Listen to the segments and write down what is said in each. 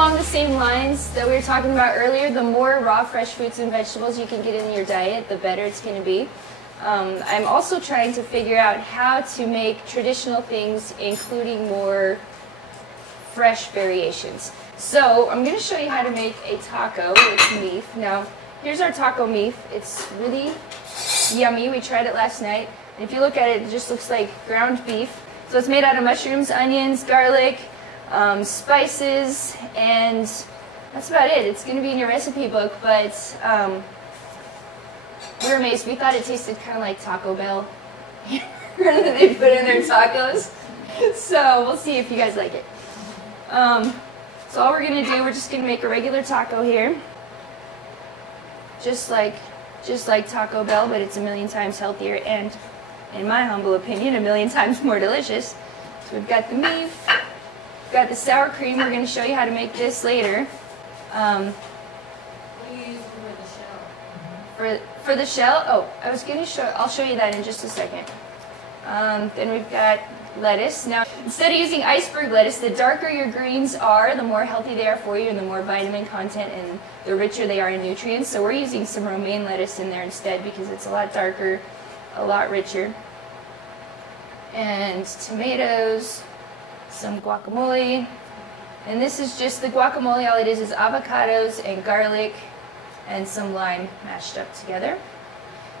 along the same lines that we were talking about earlier, the more raw fresh fruits and vegetables you can get in your diet, the better it's going to be. I'm also trying to figure out how to make traditional things, including more fresh variations. So I'm going to show you how to make a taco with meat. Now, here's our taco meat. It's really yummy. We tried it last night. And if you look at it, it just looks like ground beef. So it's made out of mushrooms, onions, garlic, spices, and that's about it. It's going to be in your recipe book, but we were amazed. We thought it tasted kind of like Taco Bell that they put in their tacos. So we'll see if you guys like it. So all we're going to do, we're just going to make a regular taco here. Just like Taco Bell, but it's a million times healthier and, in my humble opinion, a million times more delicious. So we've got the beef, we've got the sour cream. We're going to show you how to make this later. What do you use for the shell? For the shell, oh, I was going to show, I'll show you that in just a second. Then we've got lettuce. Now, instead of using iceberg lettuce, the darker your greens are, the more healthy they are for you and the more vitamin content and the richer they are in nutrients. So we're using some romaine lettuce in there instead because it's a lot darker, a lot richer. And tomatoes, some guacamole. And this is just the guacamole. All it is avocados and garlic and some lime mashed up together.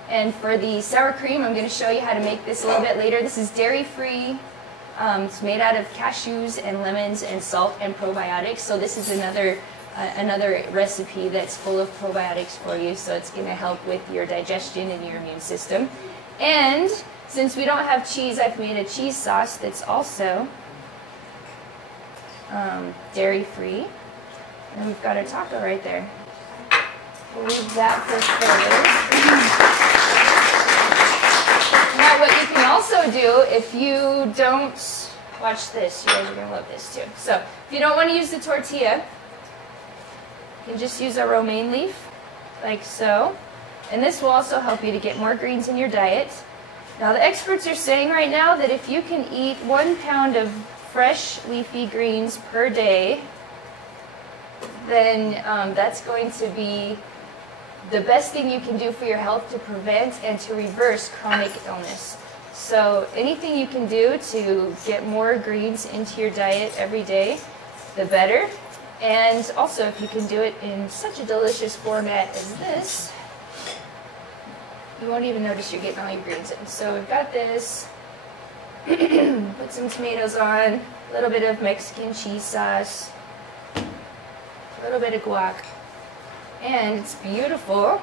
And for the sour cream, I'm going to show you how to make this a little bit later. This is dairy-free. It's made out of cashews and lemons and salt and probiotics. So this is another recipe that's full of probiotics for you. So it's going to help with your digestion and your immune system. And since we don't have cheese, I've made a cheese sauce that's also dairy-free. And we've got our taco right there. We'll leave that for flavors. Now what you can also do, if you don't, watch this, you guys are going to love this too. So if you don't want to use the tortilla, you can just use a romaine leaf, like so. And this will also help you to get more greens in your diet. Now the experts are saying right now that if you can eat 1 pound of fresh leafy greens per day, then that's going to be the best thing you can do for your health to prevent and to reverse chronic illness. So anything you can do to get more greens into your diet every day, the better. And also if you can do it in such a delicious format as this, you won't even notice you're getting all your greens in. So we've got this, put some tomatoes on, a little bit of Mexican cheese sauce, a little bit of guac. And it's beautiful.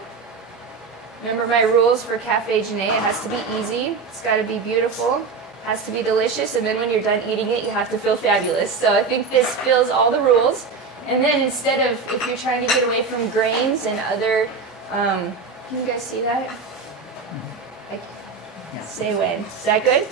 Remember my rules for Cafe Janae, it has to be easy, it's got to be beautiful, it has to be delicious, and then when you're done eating it, you have to feel fabulous. So I think this fills all the rules. And then instead of, if you're trying to get away from grains and other, can you guys see that? Say when. Is that good?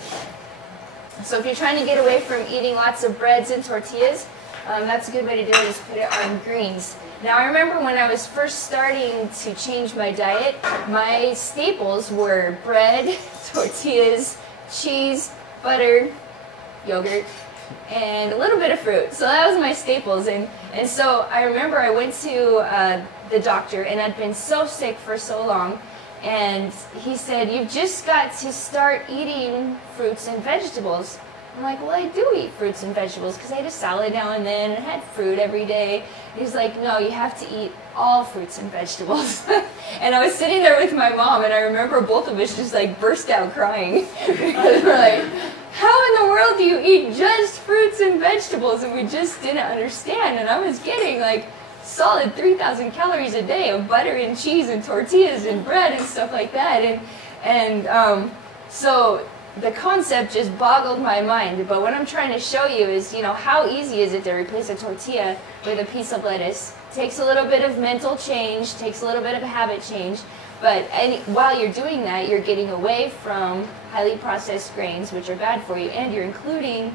So if you're trying to get away from eating lots of breads and tortillas, that's a good way to do it, is put it on greens. Now I remember when I was first starting to change my diet, my staples were bread, tortillas, cheese, butter, yogurt, and a little bit of fruit. So that was my staples. And so I remember I went to the doctor, and I'd been so sick for so long, and he said, you've just got to start eating fruits and vegetables. I'm like, well, I do eat fruits and vegetables because I eat a salad now and then and had fruit every day. And he's like, no, you have to eat all fruits and vegetables. And I was sitting there with my mom, and I remember both of us just like burst out crying. Because we're like, how in the world do you eat just fruits and vegetables? And we just didn't understand. And I was getting like solid 3,000 calories a day of butter and cheese and tortillas and bread and stuff like that. So the concept just boggled my mind. But what I'm trying to show you is, you know, how easy is it to replace a tortilla with a piece of lettuce. Takes a little bit of mental change, takes a little bit of a habit change, but while you're doing that, you're getting away from highly processed grains, which are bad for you, and you're including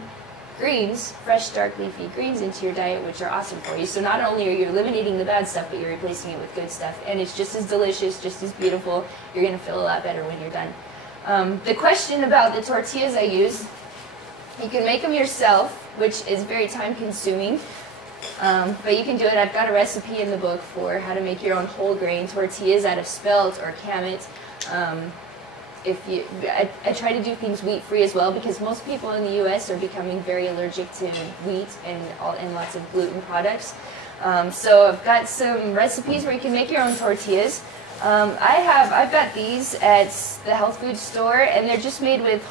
greens, fresh, dark leafy greens into your diet, which are awesome for you. So not only are you eliminating the bad stuff, but you're replacing it with good stuff, and it's just as delicious, just as beautiful. You're going to feel a lot better when you're done. The question about the tortillas I use, you can make them yourself, which is very time consuming. But you can do it. I've got a recipe in the book for how to make your own whole grain tortillas out of spelt or kamut. I try to do things wheat free as well, because most people in the U.S. are becoming very allergic to wheat and lots of gluten products. So I've got some recipes where you can make your own tortillas. I've got these at the health food store, and they're just made with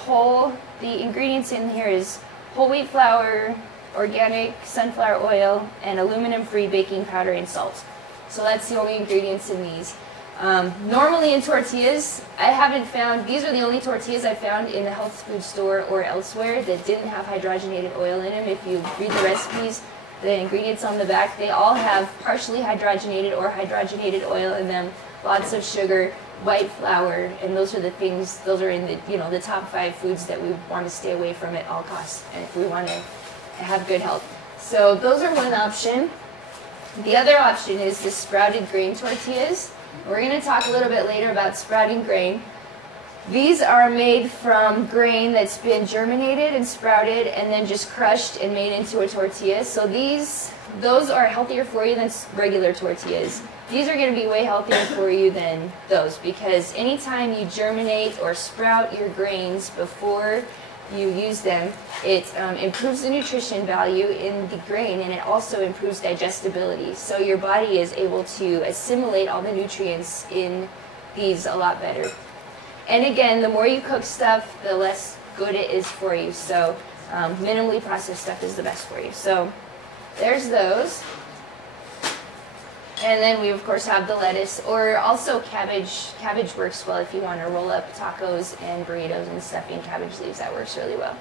the ingredients in here is whole wheat flour, organic sunflower oil, and aluminum-free baking powder and salt. So that's the only ingredients in these. Normally in tortillas, these are the only tortillas I found in the health food store or elsewhere that didn't have hydrogenated oil in them. If you read the recipes, the ingredients on the back, they all have partially hydrogenated or hydrogenated oil in them, lots of sugar, white flour, and those are in the top 5 foods that we want to stay away from at all costs, and if we want to have good health. So those are one option. The other option is the sprouted grain tortillas. We're going to talk a little bit later about sprouting grain. These are made from grain that's been germinated and sprouted and then just crushed and made into a tortilla. So those are healthier for you than regular tortillas. These are going to be way healthier for you than those, because anytime you germinate or sprout your grains before you use them, it improves the nutrition value in the grain, and it also improves digestibility. So your body is able to assimilate all the nutrients in these a lot better. And again, the more you cook stuff, the less good it is for you. So minimally processed stuff is the best for you. So there's those. And then we, of course, have the lettuce, or also cabbage. Cabbage works well if you want to roll up tacos and burritos and stuffing cabbage leaves. That works really well.